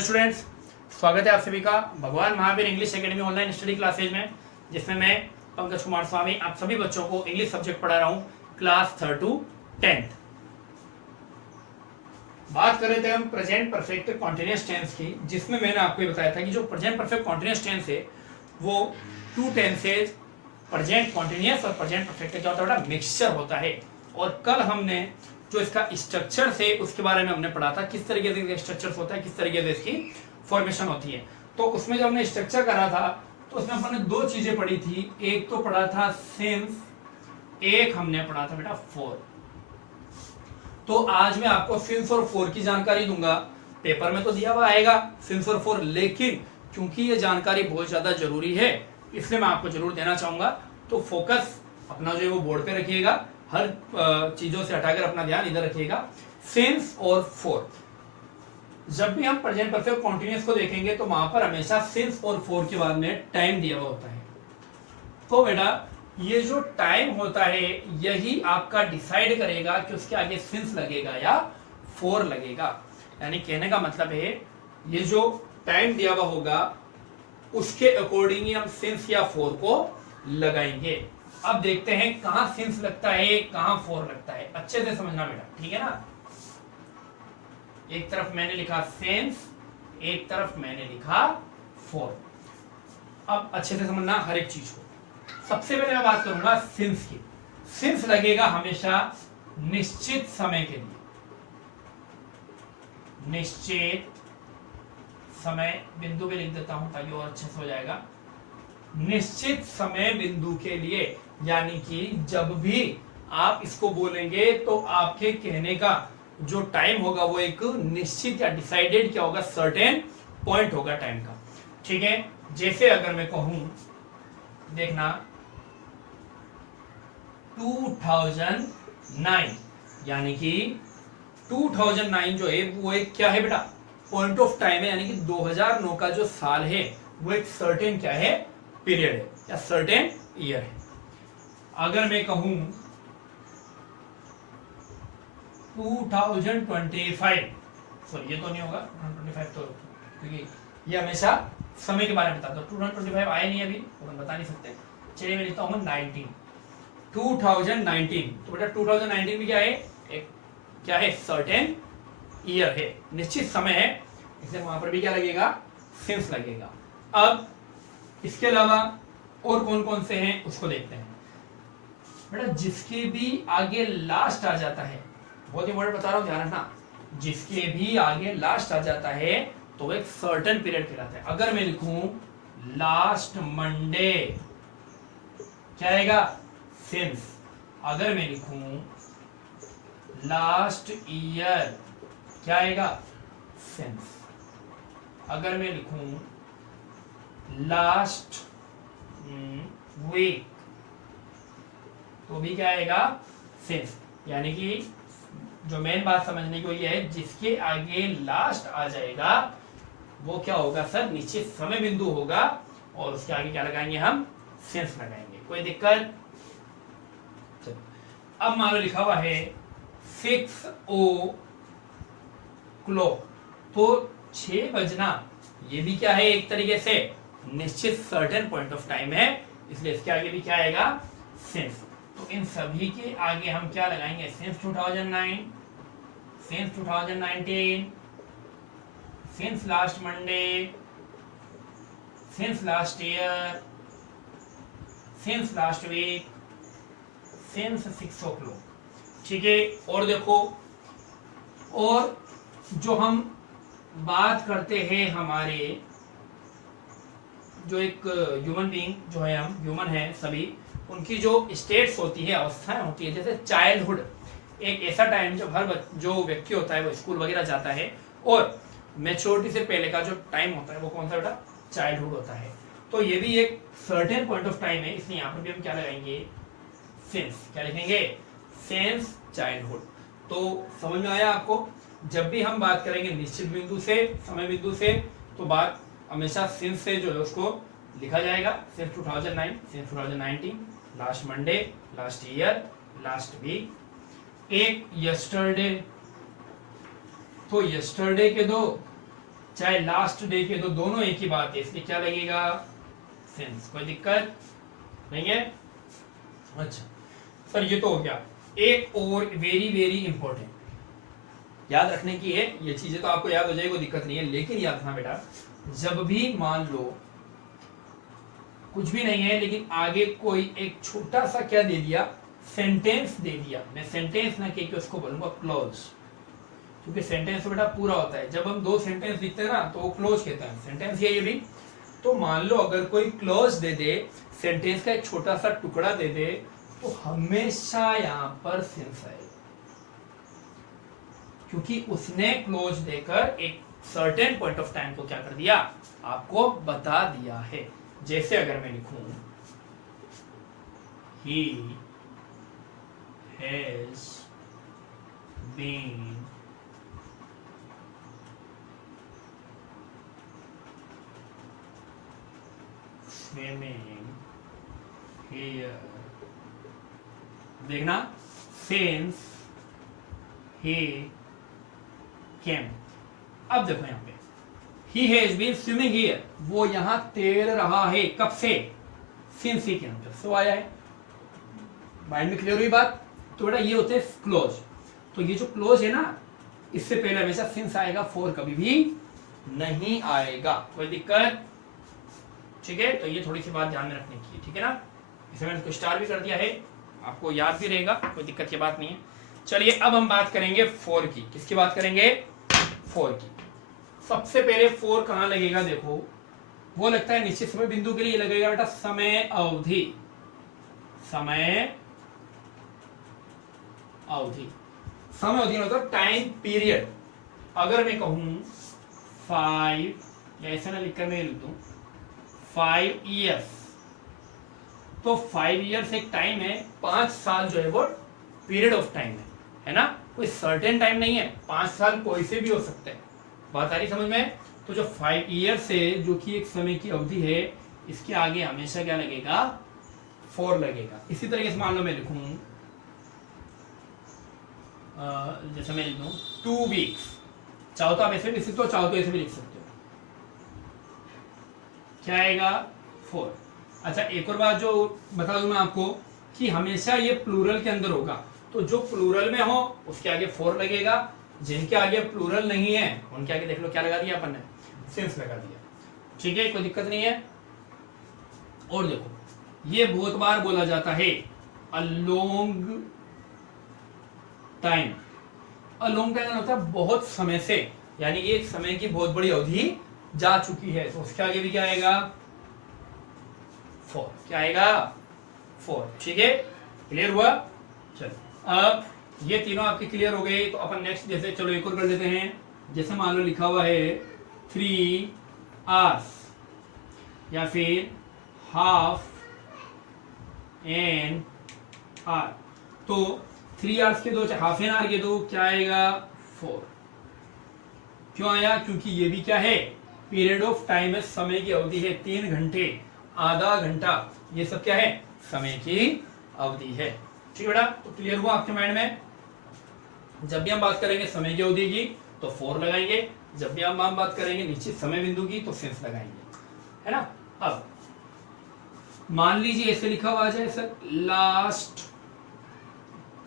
Hello students, स्वागत है आप सभी का भगवान Mahavir English academy online study classes में, जिसमें मैं पंकज कुमार स्वामी आप सभी बच्चों को इंग्लिश सब्जेक्ट पढ़ा रहा हूं क्लास 3rd to 10th। बात कर रहे थे हम प्रेजेंट परफेक्ट कॉन्टिन्यूअस टेंस की, जिसमें मैंने आपको ये बताया था कि जो प्रेजेंट परफेक्ट कॉन्टिन्यूअस टेंस है वो 2 टेंसेज प्रेजेंट कॉन्टिन्यूअस और प्रेजेंट परफेक्ट क्या होता है, मिक्सचर होता है। और कल हमने जो इसका स्ट्रक्चर है उसके बारे में हमने पढ़ा था, किस तरीके से स्ट्रक्चर होता है, किस तरीके से इसकी फॉर्मेशन होती है। तो उसमें जब हमने स्ट्रक्चर करा था तो उसमें अपन ने 2 चीजें पढ़ी थी, एक तो पढ़ा था सिंस, एक हमने पढ़ा था बेटा फॉर। तो आज मैं आपको सिंस और फॉर की जानकारी दूंगा। पेपर में तो दिया हुआ आएगा सिंस और फॉर, लेकिन क्योंकि ये जानकारी बहुत ज्यादा जरूरी है इसलिए मैं आपको जरूर देना चाहूंगा। तो फोकस अपना जो है वो बोर्ड पे रखिएगा, हर चीजों से हटाकर अपना ध्यान इधर रखिएगा। सिंस और फॉर, जब भी हम प्रेजेंट परफेक्ट कॉन्टिन्यूअस को देखेंगे तो वहां पर हमेशा सिंस और फॉर के बाद में टाइम दिया हुआ होता है। तो बेटा ये जो टाइम होता है यही आपका डिसाइड करेगा कि उसके आगे सिंस लगेगा या फॉर लगेगा। यानी कहने का मतलब है ये जो टाइम दिया हुआ होगा उसके अकॉर्डिंग ही हम सिंस या फॉर को लगाएंगे। अब देखते हैं कहां सिंस लगता है कहां फॉर लगता है, अच्छे से समझना बेटा, ठीक है ना। एक तरफ मैंने लिखा सिंस, एक तरफ मैंने लिखा फॉर। अब अच्छे से समझना हर एक चीज को। सबसे पहले मैं बात करूंगा सिंस की। सिंस लगेगा हमेशा निश्चित समय के लिए, निश्चित समय बिंदु पे लिख देता हूं ताकि और अच्छे से हो जाएगा। निश्चित समय बिंदु के लिए, यानी कि जब भी आप इसको बोलेंगे तो आपके कहने का जो टाइम होगा वो एक निश्चित या डिसाइडेड क्या होगा, सर्टेन पॉइंट होगा टाइम का, ठीक है। जैसे अगर मैं कहूं, देखना 2009, यानी कि 2009 जो है वो एक क्या है बेटा, पॉइंट ऑफ टाइम है। यानी कि 2009 का जो साल है वो एक सर्टेन क्या है, पीरियड है या सर्टेन ईयर है। अगर मैं कहूं 2025, सॉरी ये तो नहीं होगा 2025, तो क्योंकि ये हमेशा समय के बारे में बताता है। 2025 आया नहीं अभी तो हम बता नहीं सकते। चलिए मैं लिखता हूं 2019। तो बेटा 2019 भी क्या है, एक क्या है, सर्टेन ईयर है, निश्चित समय है, इसलिए वहां पर भी क्या लगेगा, सिंस लगेगा। अब इसके अलावा और कौन कौन से हैं उसको देखते हैं बेटा। जिसके भी आगे लास्ट आ जाता है, बहुत इंपॉर्टेंट बता रहा हूं, ध्यान रखना, जिसके भी आगे लास्ट आ जाता है तो एक सर्टेन पीरियड कहलाता है। अगर मैं लिखूं लास्ट मंडे, क्या आएगा, सिंस। अगर मैं लिखूं लास्ट ईयर, क्या आएगा, सिंस। अगर मैं लिखूं लास्ट वीक, तो भी क्या आएगा, सिंस। यानी कि जो मेन बात समझने को ये है, जिसके आगे लास्ट आ जाएगा वो क्या होगा सर, निश्चित समय बिंदु होगा, और उसके आगे क्या लगाएंगे हम, सिंस लगाएंगे। कोई दिक्कत? चलो अब मान लो लिखा हुआ है 6 o'clock, तो 6 बजना, ये भी क्या है, एक तरीके से निश्चित सर्टेन पॉइंट ऑफ टाइम है, इसलिए इसके आगे भी क्या आएगा, सिंस। तो इन सभी के आगे हम क्या लगाएंगे, since 2009, since 2019, since last Monday, since last year, since last week, since 6 o'clock, ठीक है। और देखो, और जो हम बात करते हैं हमारे जो एक ह्यूमन बीइंग जो है, हम ह्यूमन है सभी, उनकी जो स्टेट्स होती है, अवस्थाएं होती है, जैसे चाइल्डहुड, एक ऐसा टाइम जब हर जो व्यक्ति होता है वो स्कूल वगैरह जाता है, और मैच्योरिटी से पहले का जो टाइम होता है वो कौन सा बेटा, चाइल्डहुड होता है। तो ये भी एक सर्टेन पॉइंट ऑफ टाइम है, इसलिए यहाँ पर भी हम क्या लगाएंगे, सिंस। क्या लिखेंगे, सिंस चाइल्डहुड। तो समझ में आया आपको, जब भी हम बात करेंगे निश्चित बिंदु से, समय बिंदु से, तो बात हमेशा सिंस से जो है उसको लिखा जाएगा। Since 2009, since 2019, last Monday, last year, last week. एक यस्टरडे, तो यस्टरडे के 2 चाहे लास्ट डे के, तो दोनों एक ही बात है, इसलिए क्या लगेगा, सिंस। कोई दिक्कत नहीं है। अच्छा सर ये तो हो गया। एक और वेरी वेरी इंपॉर्टेंट याद रखने की है, ये चीजें तो आपको याद हो जाएगी, कोई दिक्कत नहीं है, लेकिन याद रखना बेटा, जब भी मान लो कुछ भी नहीं है लेकिन आगे कोई एक छोटा सा क्या दे दिया, सेंटेंस दे दिया, मैं सेंटेंस ना कह के उसको बोलूंगा क्लोज, क्योंकि सेंटेंस बेटा पूरा होता है। जब हम दो सेंटेंस लिखते हैं ना तो वो क्लोज कहते हैं, सेंटेंस ये भी। तो मान लो अगर कोई क्लोज दे दे, सेंटेंस का एक छोटा सा टुकड़ा दे दे, तो हमेशा यहां पर सिंस आएगा, क्योंकि उसने क्लोज देकर एक सर्टेन पॉइंट ऑफ टाइम को क्या कर दिया, आपको बता दिया है। जैसे अगर मैं लिखूं he has been swimming here, देखना, since he came। अब देखो यहां पे he has been swimming here, वो यहां तैर रहा है, कब से, since he came, जब से आया है। माइंड में क्लियर हुई बात। तो बेटा ये होते हैं क्लोज। तो ये जो क्लोज है ना, इससे पहले हमेशा सिंस आएगा, फॉर कभी भी नहीं आएगा। कोई दिक्कत, ठीक है। तो ये थोड़ी सी बात ध्यान में रखने की, ठीक है ना। इसमें मैंने कुछ स्टार भी कर दिया है, आपको याद भी रहेगा, कोई दिक्कत की बात नहीं है। चलिए अब हम बात करेंगे फोर की। किसकी बात करेंगे, फोर की। सबसे पहले फोर कहां लगेगा, देखो वो लगता है निश्चित समय बिंदु के लिए लगेगा बेटा समय अवधि, समय अवधि, समय अवधि मतलब टाइम पीरियड। अगर मैं कहूं 5, या ऐसा ना लिखकर मैं लिख दूं 5 ईयर्स, तो 5 ईयर्स एक टाइम है, 5 साल जो है वो पीरियड ऑफ टाइम है ना, कोई सर्टेन टाइम नहीं है, 5 साल कोई से भी हो सकता है। बात आ रही समझ में। तो जो 5 ईयर्स है, जो कि एक समय की अवधि है, इसके आगे हमेशा क्या लगेगा, 4 लगेगा। इसी तरीके से मान लो मैं लिखूं जैसे मैं लिख दूं 2 वीक्स, चाहो तो आप ऐसे भी लिख सकते हो, चाहो तो ऐसे भी लिख सकते हो, क्या आएगा, 4। अच्छा एक और बात जो बता दूं मैं आपको, कि हमेशा ये प्लूरल के अंदर होगा, तो जो प्लूरल में हो उसके आगे 4 लगेगा, जिनके आगे प्लूरल नहीं है उनके आगे देख लो क्या लगा दिया अपन ने, सिंस लगा दिया, ठीक है, कोई दिक्कत नहीं है। और देखो ये बहुत बार बोला जाता है, a long time. A long time होता है बहुत समय से, यानी एक समय की बहुत बड़ी अवधि जा चुकी है, तो उसके आगे भी क्या आएगा, 4। क्या आएगा, 4, ठीक है, क्लियर हुआ। चलो अब ये तीनों आपके क्लियर हो गए, तो अपन नेक्स्ट जैसे चलो एक और कर लेते हैं। जैसे मान लो लिखा हुआ है 3 आवर्स या फिर हाफ एन आवर, तो 3 आवर्स के दो, हाफ एन आवर के दो, क्या आएगा, 4। क्यों आया, क्योंकि ये भी क्या है, पीरियड ऑफ टाइम है, समय की अवधि है, 3 घंटे, आधा घंटा, ये सब क्या है, समय की अवधि है, ठीक है बेटा। तो क्लियर हुआ आपके माइंड में। जब भी हम बात करेंगे समय की अवधि की तो 4 लगाएंगे, जब भी हम बात करेंगे निश्चित समय बिंदु की तो सिंस लगाएंगे, है ना। अब मान लीजिए ऐसे लिखा हुआ आ जाए सर, लास्ट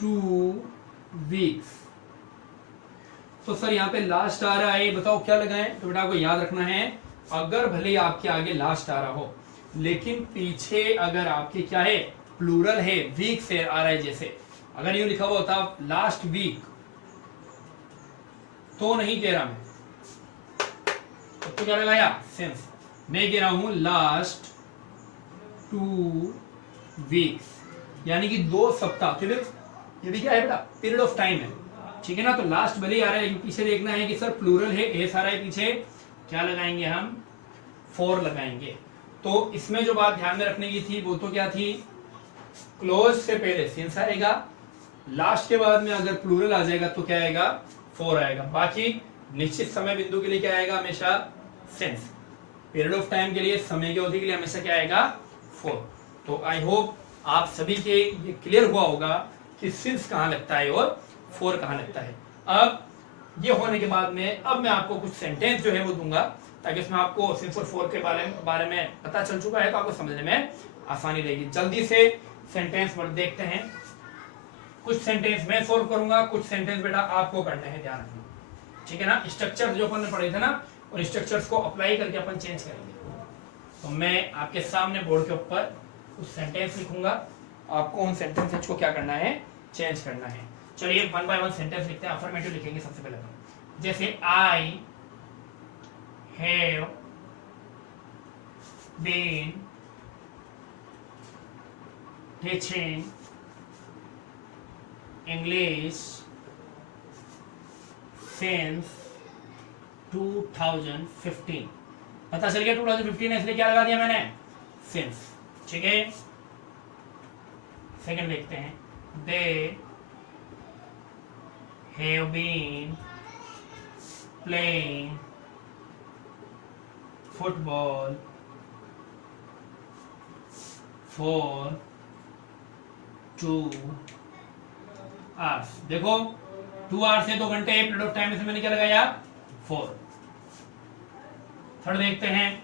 2 वीक्स, तो सर यहाँ पे लास्ट आ रहा है, बताओ क्या लगाएं। तो बेटा आपको याद रखना है, अगर भले आपके आगे लास्ट आ रहा हो, लेकिन पीछे अगर आपके क्या है, प्लूरल है, वीक से आ रहा है, जैसे अगर यूं लिखा हुआ होता लास्ट वीक, तो नहीं कह रहा मैं, तो क्या लगाया, सिंस। मैं कह रहा हूं लास्ट 2 वीक्स, यानी कि 2 सप्ताह, तो ये भी क्या है बेटा, पीरियड ऑफ टाइम है, ठीक है ना। तो लास्ट भले ही आ रहा है, लेकिन पीछे देखना है कि सर प्लूरल है, एस आ रहा है पीछे, क्या लगाएंगे हम, 4 लगाएंगे। तो इसमें जो बात ध्यान में रखने की थी वो तो क्या थी, क्लोज से पहले सिंस आएगा, लास्ट के बाद में अगर प्लूरल आ जाएगा तो क्या आएगा, 4 आएगा। बाकी निश्चित समय बिंदु के लिए क्या आएगा, हमेशा सिंस। पीरियड ऑफ टाइम के लिए, समय की अवधि के लिए हमेशा क्या आएगा, 4। तो आई होप आप सभी के ये क्लियर हुआ होगा कि सिंस कहां लगता है और 4 कहां लगता है। अब ये होने के बाद में अब मैं आपको कुछ सेंटेंस जो है वो दूंगा, ताकि इसमें आपको सिंपल 4 के बारे में पता चल चुका है तो आपको समझने में आसानी रहेगी। जल्दी से सेंटेंस वर्ड देखते हैं। कुछ सेंटेंस मैं सोल्व करूंगा, कुछ सेंटेंस बेटा आपको करने हैं, ध्यान रखना, ठीक है ना। स्ट्रक्चर जो अपन ने पढ़े थे ना, और स्ट्रक्चर्स को अप्लाई करके अपन चेंज करेंगे। तो मैं आपके सामने बोर्ड के ऊपर कुछ सेंटेंस लिखूंगा, आपको उन सेंटेंसेस को क्या करना है, चेंज करना है। चलिए 1 बाय 1 सेंटेंस लिखते हैं। अफर्मेटिव लिखेंगे सबसे पहले अपन, जैसे I have been teaching English since 2015। पता चल गया 2015 है, इसलिए क्या लगा दिया मैंने, सिंस, ठीक है। सेकंड देखते हैं, they have been playing football for 2 hours. देखो 2 आवर्स से 2 घंटे, पीरियड ऑफ टाइम से मैंने क्या लगाया, 4। थर्ड देखते हैं,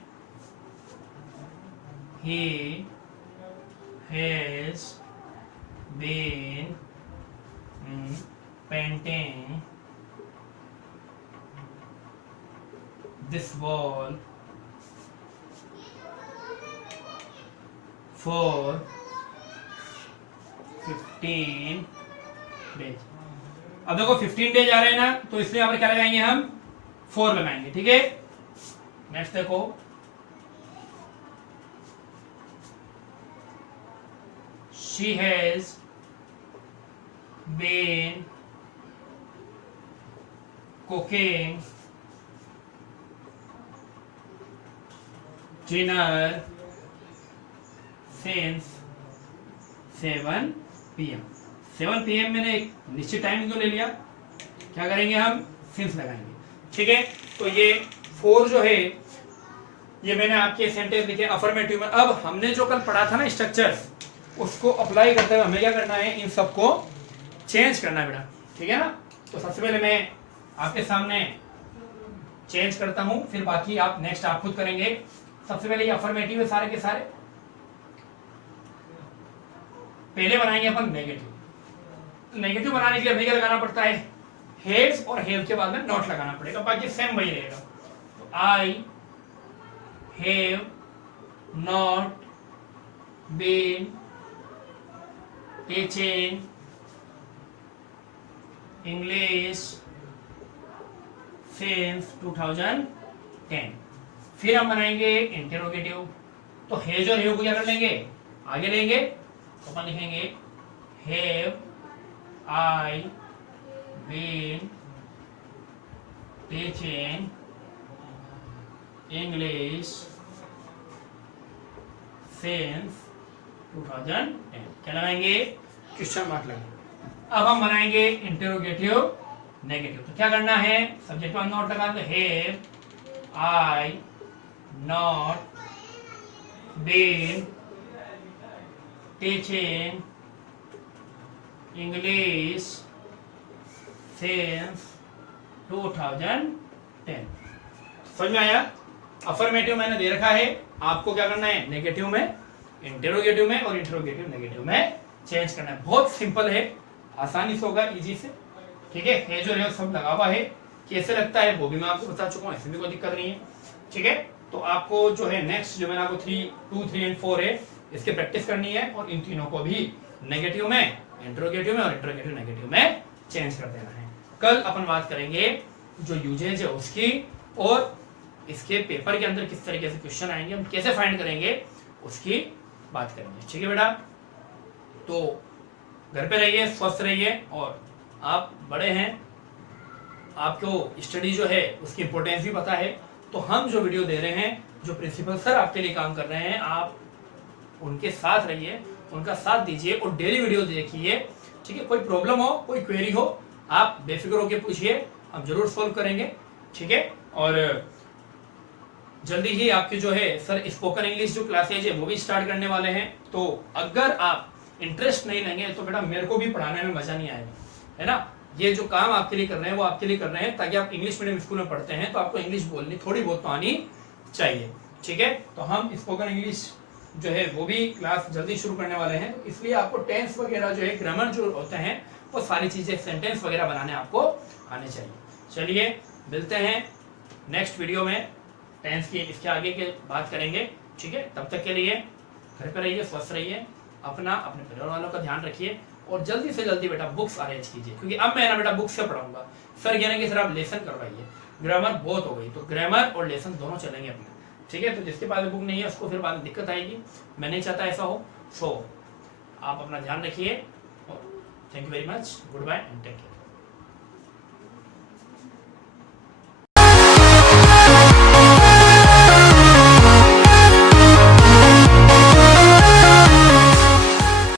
he has been painting this wall for 15 days। अब देखो 15 डेज आ रहे हैं ना, तो इसलिए यहाँ पर क्या लगाएंगे हम, 4 लगाएंगे, ठीक है। नेक्स्ट देखो, she has been cooking dinner since 7 PM। 7 PM मैंने एक निश्चित टाइम क्यों ले लिया, क्या करेंगे हम, सिंस लगाएंगे, ठीक है। तो ये 4 जो है ये मैंने आपके सेंटेंस लिखे अफर्मेटिव में। अब हमने जो कल पढ़ा था ना स्ट्रक्चर्स, उसको अप्लाई करते हुए हमें क्या करना है, इन सबको चेंज करना है बेटा, ठीक है ना। तो सबसे पहले मैं आपके सामने चेंज करता हूं, फिर बाकी आप नेक्स्ट आप खुद करेंगे। सबसे पहले ये अफर्मेटिव है सारे के सारे। पहले बनाएंगे अपन नेगेटिव। नेगेटिव बनाने के लिए हमें क्या लगाना पड़ता है, हैज और हैव के बाद में नॉट लगाना पड़ेगा, बाकी सेम वही रहेगा। तो I have not been teaching English since 2010। फिर हम बनाएंगे इंटेरोगेटिव। तो हैज और हैव को क्या कर लेंगे, आगे लेंगे, तो अपन लिखेंगे have I been teaching English since 2010। क्या लगाएंगे, क्वेश्चन मार्क लगाएंगे। अब हम बनाएंगे इंटेरोगेटिव नेगेटिव। तो क्या करना है, सब्जेक्ट में नोट लगा दो, have I not been teaching English since 2010। समझ में आया। अफर्मेटिव मैंने दे रखा है, आपको क्या करना है, नेगेटिव में, इंटेरोगेटिव में और इंटेरोगेटिव नेगेटिव में चेंज करना है। बहुत सिंपल है, आसानी से होगा, इजी से, ठीक है। जो है सब लगा हुआ है, कैसे लगता है वो भी मैं आपको बता चुका हूँ, इसमें भी कोई दिक्कत नहीं है, ठीक है। तो आपको जो है नेक्स्ट जो मैंने आपको 2, 3 एंड 4 है, इसके प्रैक्टिस करनी है, और इन तीनों को भी नेगेटिव में, इंटेरोगेटिव में और इंटेरोगेटिव नेगेटिव में चेंज कर देना है। कल अपन बात करेंगे जो यूजेज है उसकी, और इसके पेपर के अंदर किस तरीके से क्वेश्चन आएंगे, हम कैसे फाइंड करेंगे उसकी बात करेंगे, ठीक है बेटा। तो घर पे रहिए, स्वस्थ रहिए, और आप बड़े हैं, आपको स्टडी जो है उसकी इंपॉर्टेंस भी पता है। तो हम जो वीडियो दे रहे हैं, जो प्रिंसिपल सर आपके लिए काम कर रहे हैं, आप उनके साथ रहिए, उनका साथ दीजिए और डेली वीडियो देखिए, ठीक है। कोई प्रॉब्लम हो, कोई क्वेरी हो, आप बेफिक्र होकर पूछिए, हम जरूर सॉल्व करेंगे, ठीक है। और जल्दी ही आपके जो है सर स्पोकन इंग्लिश जो क्लासेज है वो भी स्टार्ट करने वाले हैं। तो अगर आप इंटरेस्ट नहीं लेंगे तो बेटा मेरे को भी पढ़ाने में मजा नहीं आएगा, है ना। ये जो काम आपके लिए कर रहे हैं वो आपके लिए कर रहे हैं ताकि आप इंग्लिश मीडियम स्कूल में पढ़ते हैं तो आपको इंग्लिश बोलनी थोड़ी बहुत तो आनी चाहिए, ठीक है। तो हम स्पोकन इंग्लिश जो है वो भी क्लास जल्दी शुरू करने वाले हैं, तो इसलिए आपको टेंस वगैरह जो है ग्रामर जो होते हैं वो सारी चीज़ें सेंटेंस वगैरह बनाने आपको आने चाहिए। चलिए मिलते हैं नेक्स्ट वीडियो में, टेंस की इसके आगे के बात करेंगे, ठीक है। तब तक के लिए घर पर रहिए, स्वस्थ रहिए, अपना अपने परिवार वालों का ध्यान रखिए और जल्दी से जल्दी बेटा बुक्स अरेंज कीजिए, क्योंकि अब मैं ना बेटा बुक से पढ़ाऊंगा। सर कहने की सर आप लेसन करवाइए, ग्रामर बहुत हो गई, तो ग्रामर और लेसन दोनों चलेंगे अपने, ठीक है। तो जिसके पास बुक नहीं है उसको फिर बाद में दिक्कत आएगी, मैं नहीं चाहता ऐसा हो। सो आप अपना ध्यान रखिए, thank you very much, goodbye and take care.